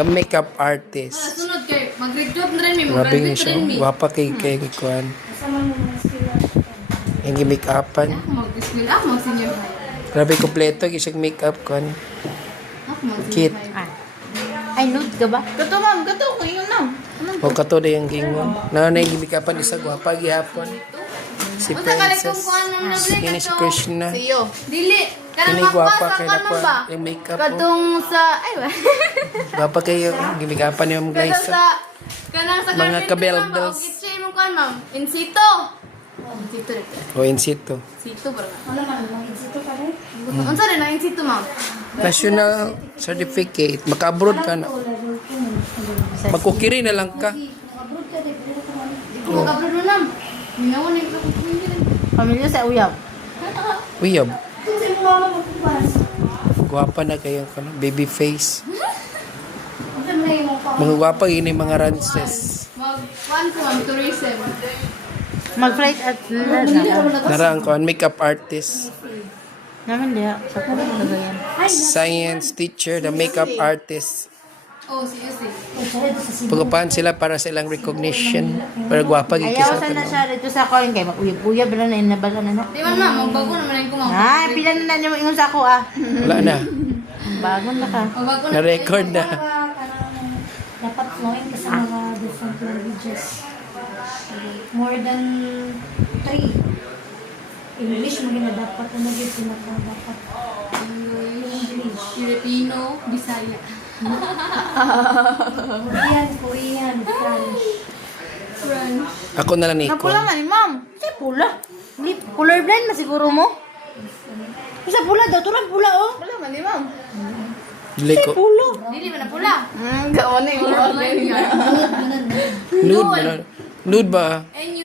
The makeup artist. Sunod kay mag-job na rin mi, Grabe niya mag-graduate siya. rin mi. Wapa kay Kuan. Yung make-upan. Mag-school mag-senior high. Grabe kompleto. Isang make-up Kuan. Mag-senior Kit. high. Ay, nude ka ba? Kato ma'am, kato ko yun na. O kato na yung gingon. Na yung make-upan isa. Gwapa gihapon. Si Unsa ka like Princess. kung kuan ng nable Ini si Krishna. Siyo. Dili. Kini Kanang gwapa magpasa kay ka na man ba? Yung make-up. Katong sa ay ba? Gwapa kayo. Gimikapan niyo mga guys. Kanang sa kanang sa Mga carpenter, kabelbels. ma'am. Kitchen mo kan ma'am. In situ. In situ rin. O in situ. Situ ba? Wala man, in situ pa rin. Unsa rin ang in situ ma'am? National certificate. Maka-abroad ka na. Magkukiri na lang ka. Di ko magabro nun ma'am. Minawan na yung Pamilya sa uyab. Uyab. Gwapa na kayo ka na. Baby face. Mga gwapa yun yung mga rances. Mag-one ko ma'am, tourism. Mag-flight at Naraan ko. Makeup artist. naman diya. Sa puro na ganyan. Science teacher. The makeup artist. Oh, sige. Pagupaan sila para sa ilang recognition. Pero gwapa Ayaw gikisa sana siya dito sa coin kay mag-uyab-uyab na nabala na. Di man ma'am, magbago naman ko ma'am. Ay, pila na niyo ingon sa ako ah. Wala na. Bago na ka. Magbago na. Na-record na. Dapat knowing ka sa mga different languages. More than 3. English mo gina dapat na naging pinaka dapat. English. Filipino, Bisaya. Korean, French. French. Ako na lang ni Napula man ni ma'am. Kasi pula. Hindi, colorblind na siguro mo. Isa pula daw, turang pula oh. Wala man di ma'am. Dili ko. Pulo. Dili man na pula. Gawa na yung Nude ba? Nude ba? And